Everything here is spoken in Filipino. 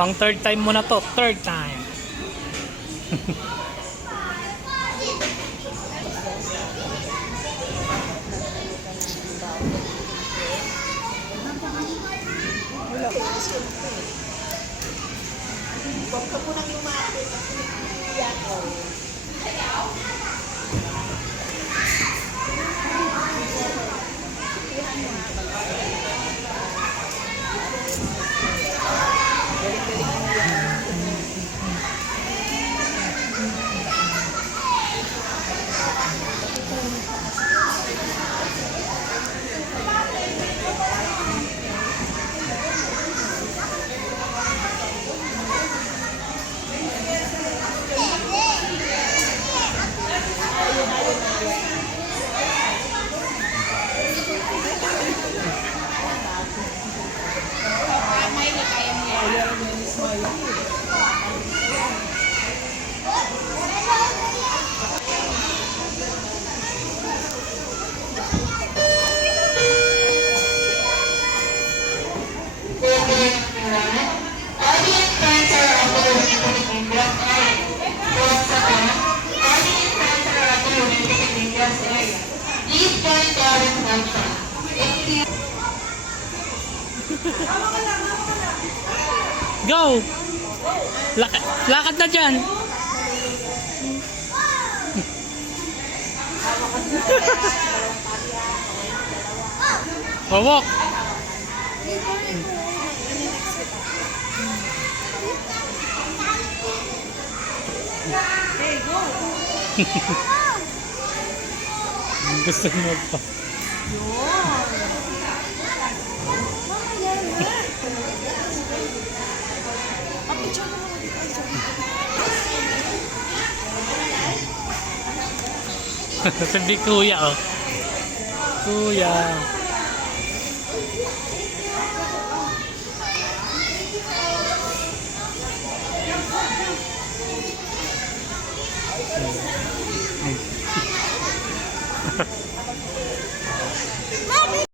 Pang third time mo na to. Third time. Huwag ka po nang lumapit at pinagpilihan ko. Go! Lakad na dyan! Walk! Hey, go! Gusto mo pa. Sabi kuya oh. Kuya.